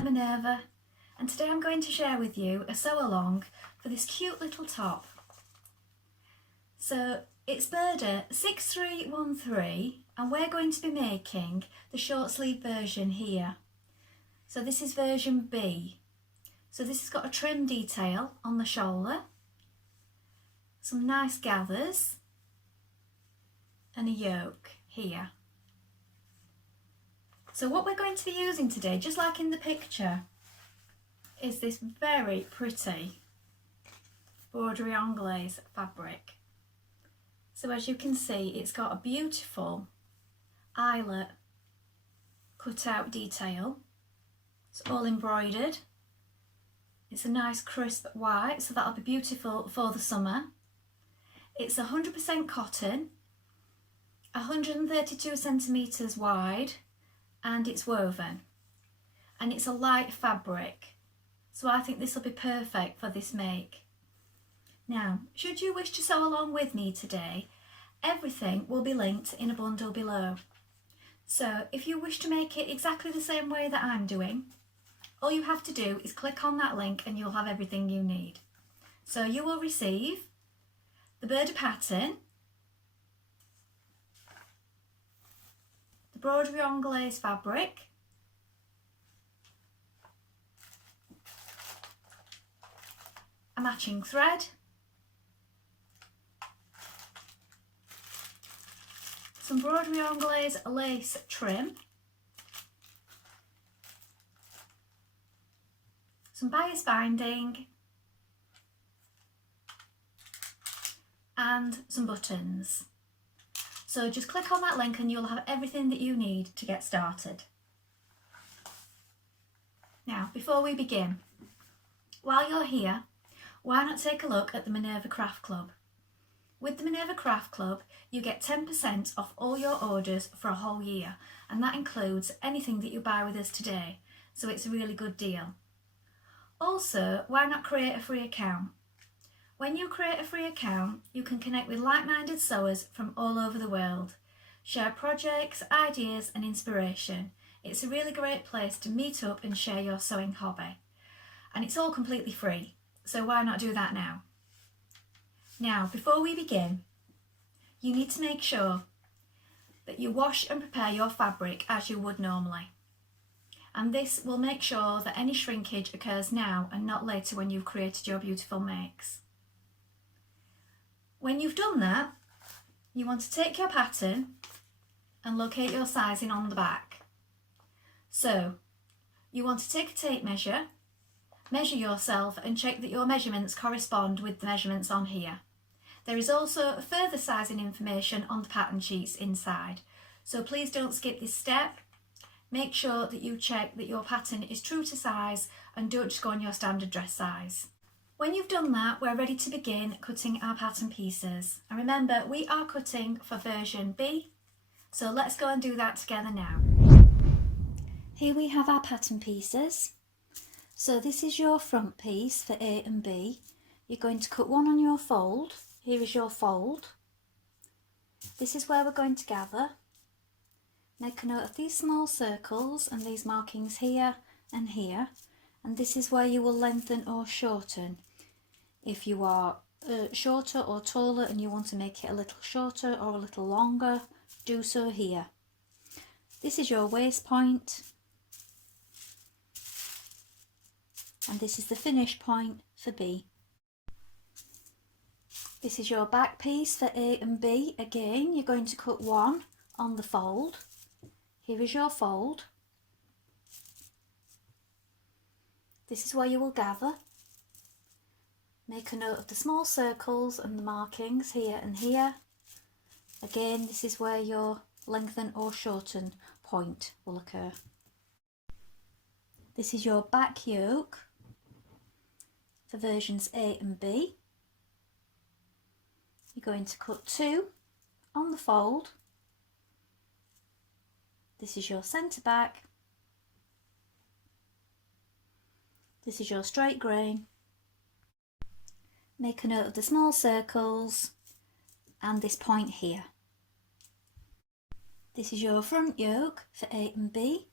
at Minerva, and today I'm going to share with you a sew along for this cute little top. So it's Burda 6313 and we're going to be making the short sleeve version here. So this is version B. So this has got a trim detail on the shoulder, some nice gathers and a yoke here. So what we're going to be using today, just like in the picture, is this very pretty broderie anglaise fabric. So as you can see, it's got a beautiful eyelet cut out detail. It's all embroidered. It's a nice crisp white, so that'll be beautiful for the summer. It's 100% cotton, 132 centimetres wide, and it's woven. And it's a light fabric, so I think this will be perfect for this make. Now, should you wish to sew along with me today, everything will be linked in a bundle below. So if you wish to make it exactly the same way that I'm doing, all you have to do is click on that link and you'll have everything you need. So you will receive the Burda pattern, the broderie anglaise fabric, a matching thread, some broderie anglaise lace trim, some bias binding, and some buttons. So just click on that link and you'll have everything that you need to get started. Now, before we begin, while you're here, why not take a look at the Minerva Craft Club? With the Minerva Craft Club, you get 10% off all your orders for a whole year, and that includes anything that you buy with us today, so it's a really good deal. Also, why not create a free account? When you create a free account, you can connect with like-minded sewers from all over the world, share projects, ideas and inspiration. It's a really great place to meet up and share your sewing hobby. And it's all completely free, so why not do that now? Now, before we begin, you need to make sure that you wash and prepare your fabric as you would normally. And this will make sure that any shrinkage occurs now and not later when you've created your beautiful makes. When you've done that, you want to take your pattern and locate your sizing on the back. So, you want to take a tape measure, measure yourself and check that your measurements correspond with the measurements on here. There is also further sizing information on the pattern sheets inside, so please don't skip this step. Make sure that you check that your pattern is true to size and don't just go on your standard dress size. When you've done that, we're ready to begin cutting our pattern pieces. And remember, we are cutting for version B, so let's go and do that together now. Here we have our pattern pieces. So this is your front piece for A and B. You're going to cut one on your fold. Here is your fold. This is where we're going to gather. Make a note of these small circles and these markings here and here. And this is where you will lengthen or shorten. If you are shorter or taller and you want to make it a little shorter or a little longer, do so here. This is your waist point. And this is the finish point for B. This is your back piece for A and B. Again, you're going to cut one on the fold. Here is your fold. This is where you will gather. Make a note of the small circles and the markings here and here. Again, this is where your lengthen or shorten point will occur. This is your back yoke for versions A and B. You're going to cut two on the fold. This is your centre back. This is your straight grain. Make a note of the small circles and this point here. This is your front yoke for A and B.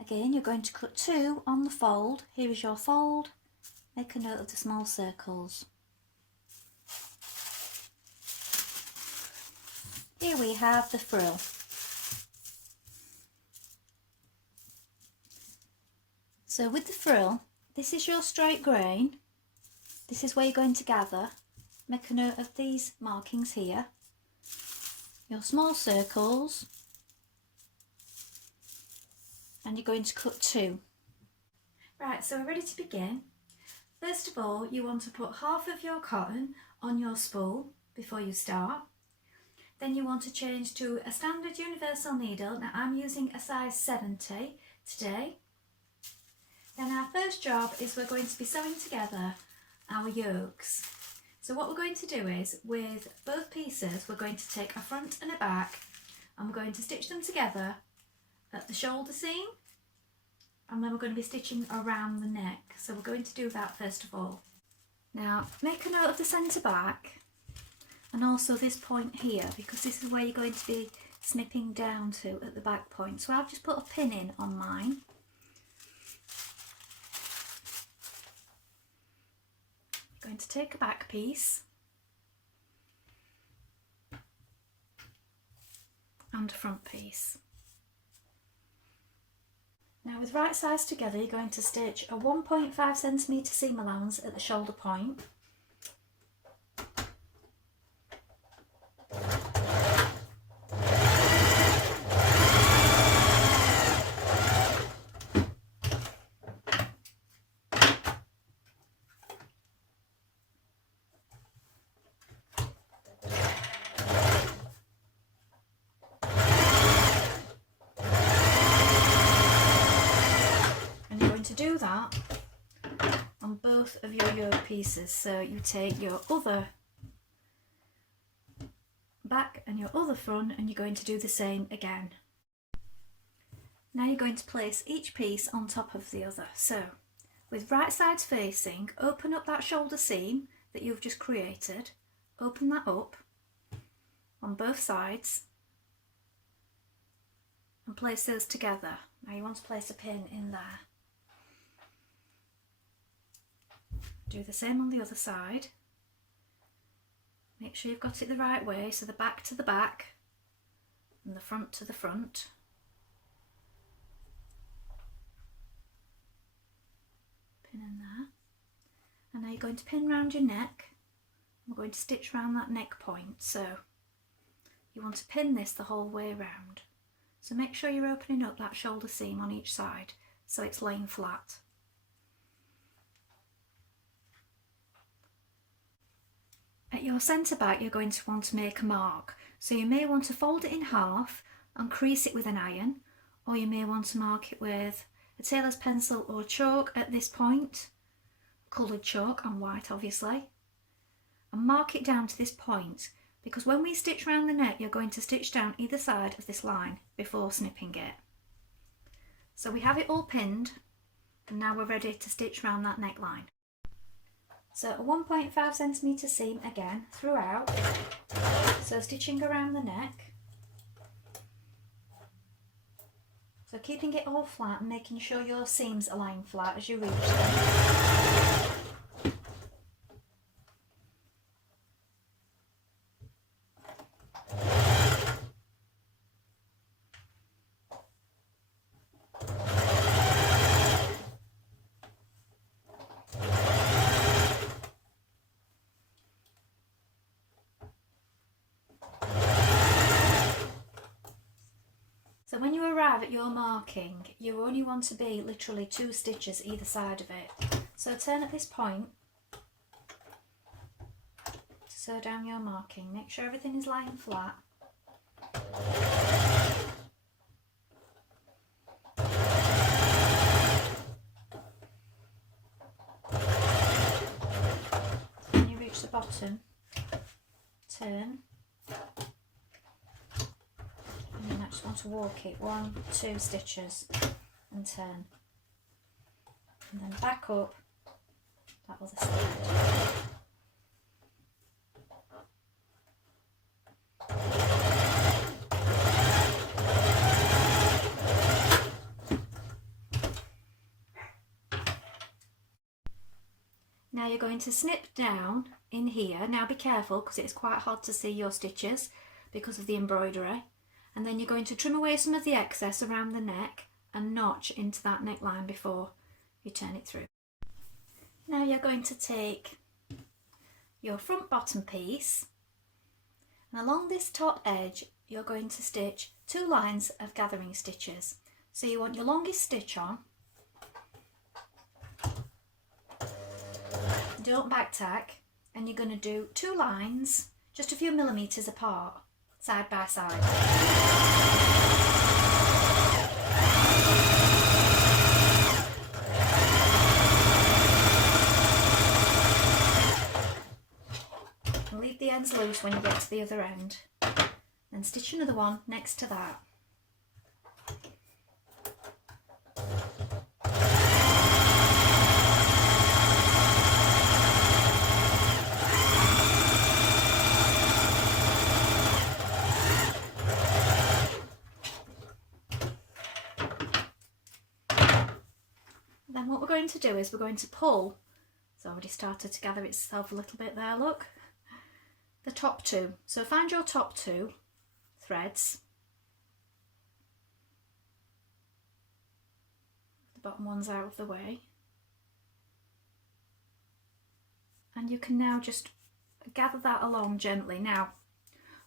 Again, you're going to cut 2 on the fold. Here is your fold. Make a note of the small circles. Here we have the frill. So with the frill, this is your straight grain. This is where you're going to gather. Make a note of these markings here. Your small circles. And you're going to cut 2. Right, so we're ready to begin. First of all, you want to put half of your cotton on your spool before you start. Then you want to change to a standard universal needle. Now I'm using a size 70 today. Then our first job is we're going to be sewing together our yokes. So what we're going to do is, with both pieces, we're going to take a front and a back and we're going to stitch them together at the shoulder seam, and then we're going to be stitching around the neck. So we're going to do that first of all. Now make a note of the centre back and also this point here, because this is where you're going to be snipping down to at the back point. So I've just put a pin in on mine. I'm going to take a back piece and a front piece. Now with right sides together, you're going to stitch a 1.5 centimetre seam allowance at the shoulder point. To do that on both of your yoke pieces. So you take your other back and your other front and you're going to do the same again. Now you're going to place each piece on top of the other. So with right sides facing, open up that shoulder seam that you've just created, open that up on both sides and place those together. Now you want to place a pin in there. Do the same on the other side. Make sure you've got it the right way, so the back to the back and the front to the front. Pin in there. And now you're going to pin round your neck. We're going to stitch round that neck point. So you want to pin this the whole way round. So make sure you're opening up that shoulder seam on each side so it's laying flat. At your centre back, you're going to want to make a mark. So you may want to fold it in half and crease it with an iron, or you may want to mark it with a tailor's pencil or chalk at this point, coloured chalk and white obviously, and mark it down to this point, because when we stitch round the neck, you're going to stitch down either side of this line before snipping it. So we have it all pinned, and now we're ready to stitch round that neckline. So a 1.5 centimetre seam again throughout, so stitching around the neck. So keeping it all flat and making sure your seams are lying flat as you reach them. So when you arrive at your marking, you only want to be literally 2 stitches either side of it. So turn at this point to sew down your marking. Make sure everything is lying flat. When you reach the bottom, turn. And then I just want to walk it 1, 2 stitches and turn, and then back up that other side. Now you're going to snip down in here. Now be careful because it's quite hard to see your stitches because of the embroidery. And then you're going to trim away some of the excess around the neck and notch into that neckline before you turn it through. Now you're going to take your front bottom piece, and along this top edge you're going to stitch 2 lines of gathering stitches. So you want your longest stitch on, don't back tack, and you're going to do 2 lines just a few millimetres apart, side by side. And leave the ends loose when you get to the other end. Then stitch another one next to that. Then what we're going to do is we're going to pull, it's already started to gather itself a little bit there, look, the top 2. So find your top 2 threads, the bottom one's out of the way, and you can now just gather that along gently. Now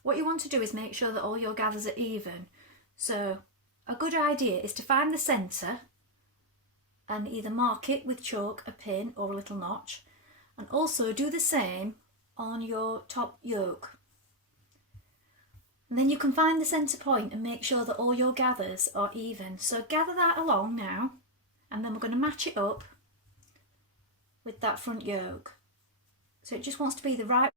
what you want to do is make sure that all your gathers are even, so a good idea is to find the centre and either mark it with chalk, a pin or a little notch, and also do the same on your top yoke. And then you can find the centre point and make sure that all your gathers are even. So gather that along now, and then we're going to match it up with that front yoke. So it just wants to be the right.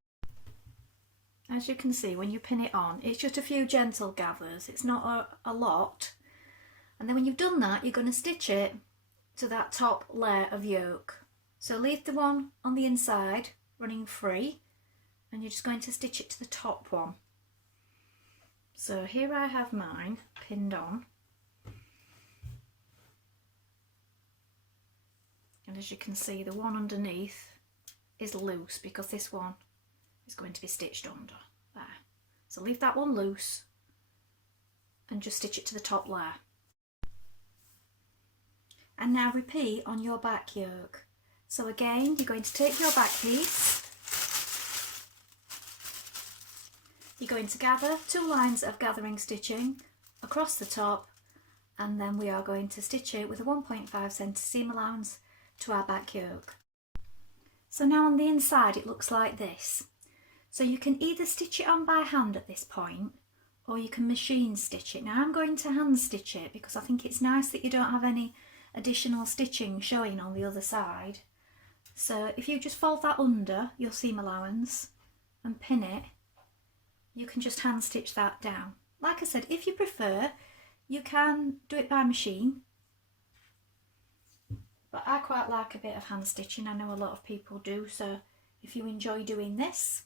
As you can see, when you pin it on, it's just a few gentle gathers, it's not a lot. And then when you've done that, you're going to stitch it to that top layer of yoke. So leave the one on the inside running free, and you're just going to stitch it to the top one. So here I have mine pinned on, and as you can see, the one underneath is loose because this one is going to be stitched under there. So leave that one loose and just stitch it to the top layer. And now repeat on your back yoke. So again, you're going to take your back piece, you're going to gather 2 lines of gathering stitching across the top, and then we are going to stitch it with a 1.5 cm seam allowance to our back yoke. So now on the inside it looks like this. So you can either stitch it on by hand at this point, or you can machine stitch it. Now I'm going to hand stitch it because I think it's nice that you don't have any additional stitching showing on the other side. So if you just fold that under your seam allowance and pin it, you can just hand stitch that down. Like I said, if you prefer, you can do it by machine, but I quite like a bit of hand stitching. I know a lot of people do, so if you enjoy doing this,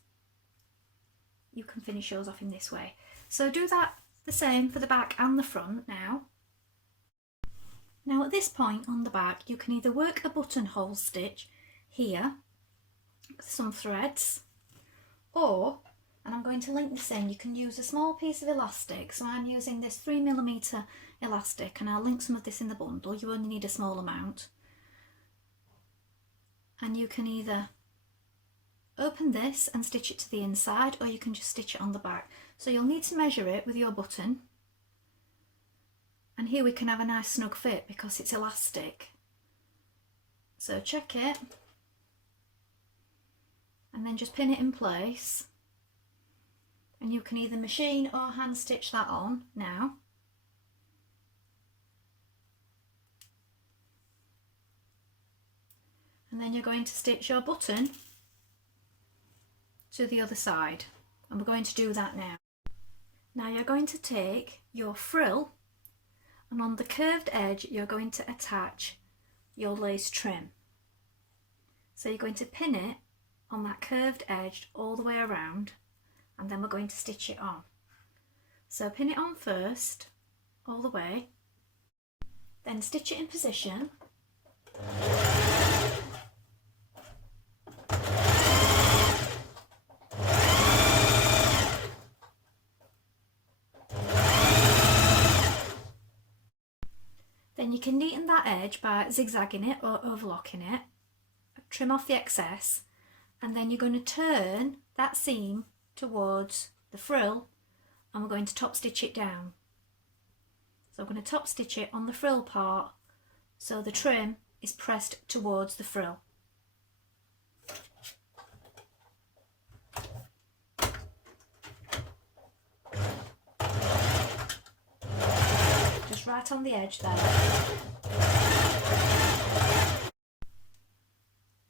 you can finish yours off in this way. So do that the same for the back and the front now. Now at this point on the back, you can either work a buttonhole stitch here with some threads, or, and I'm going to link this in, you can use a small piece of elastic. So I'm using this 3mm elastic, and I'll link some of this in the bundle. You only need a small amount. And you can either open this and stitch it to the inside, or you can just stitch it on the back. So you'll need to measure it with your button. And here we can have a nice snug fit because it's elastic. So check it, and then just pin it in place. And you can either machine or hand stitch that on now. And then you're going to stitch your button to the other side, and we're going to do that now. Now you're going to take your frill, and on the curved edge you're going to attach your lace trim. So you're going to pin it on that curved edge all the way around, and then we're going to stitch it on. So pin it on first all the way, then stitch it in position, Then you can neaten that edge by zigzagging it or overlocking it, trim off the excess, and then you're going to turn that seam towards the frill and we're going to top stitch it down. So I'm going to top stitch it on the frill part so the trim is pressed towards the frill. Just right on the edge there.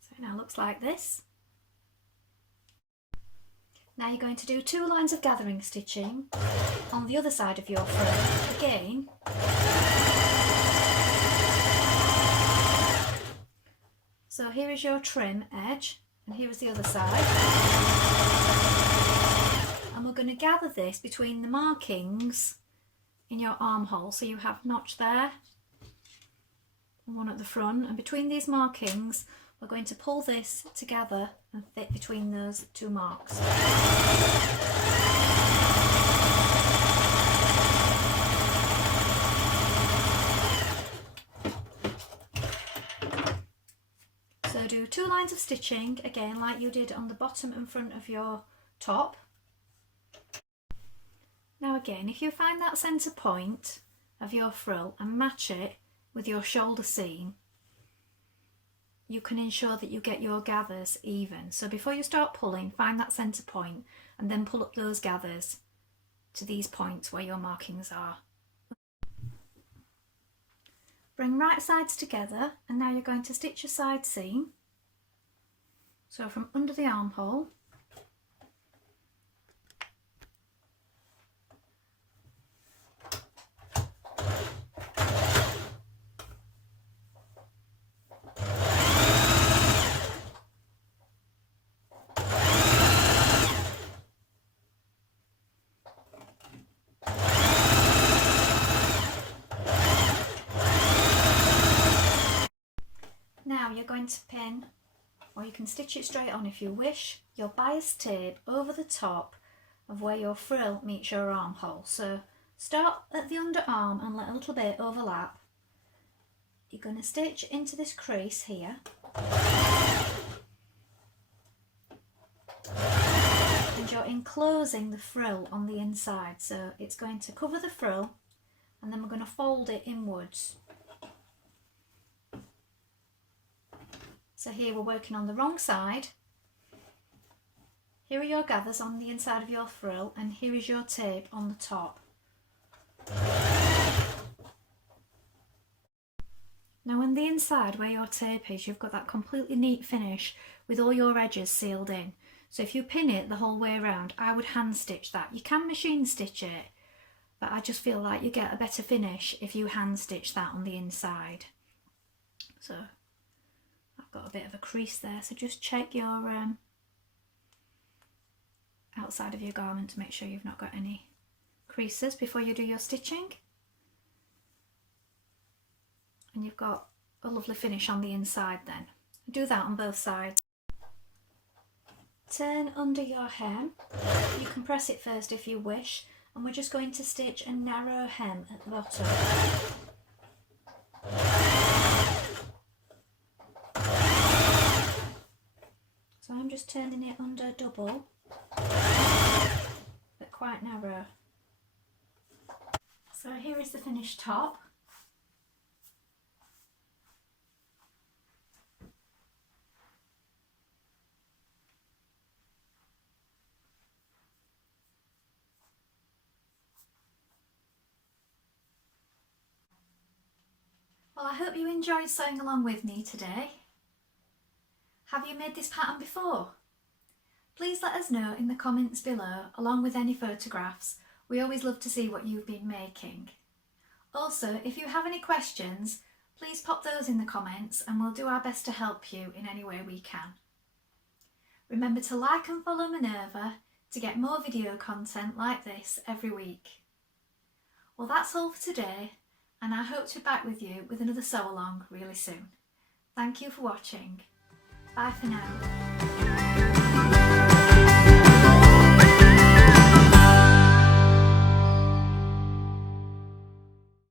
So it now looks like this. Now you're going to do 2 lines of gathering stitching on the other side of your frill again. So here is your trim edge and here is the other side. And we're going to gather this between the markings in your armhole. So you have notch there and one at the front, and between these markings we're going to pull this together and fit between those 2 marks. So do 2 lines of stitching again like you did on the bottom and front of your top. Now again, if you find that centre point of your frill and match it with your shoulder seam, you can ensure that you get your gathers even. So before you start pulling, find that centre point and then pull up those gathers to these points where your markings are. Bring right sides together and now you're going to stitch a side seam. So from under the armhole, now you're going to pin, or you can stitch it straight on if you wish, your bias tape over the top of where your frill meets your armhole. So start at the underarm and let a little bit overlap. You're going to stitch into this crease here. And you're enclosing the frill on the inside. So it's going to cover the frill and then we're going to fold it inwards. So here we're working on the wrong side. Here are your gathers on the inside of your frill and here is your tape on the top. Now on the inside where your tape is, you've got that completely neat finish with all your edges sealed in. So if you pin it the whole way around, I would hand stitch that. You can machine stitch it, but I just feel like you get a better finish if you hand stitch that on the inside. So I've got a bit of a crease there, so just check your outside of your garment to make sure you've not got any creases before you do your stitching. And you've got a lovely finish on the inside then. Do that on both sides. Turn under your hem. You can press it first if you wish, and we're just going to stitch a narrow hem at the bottom. So I'm just turning it under double, but quite narrow. So here is the finished top. Well, I hope you enjoyed sewing along with me today. Have you made this pattern before? Please let us know in the comments below, along with any photographs. We always love to see what you've been making. Also, if you have any questions, please pop those in the comments and we'll do our best to help you in any way we can. Remember to like and follow Minerva to get more video content like this every week. Well, that's all for today, and I hope to be back with you with another sew along really soon. Thank you for watching. Bye for now.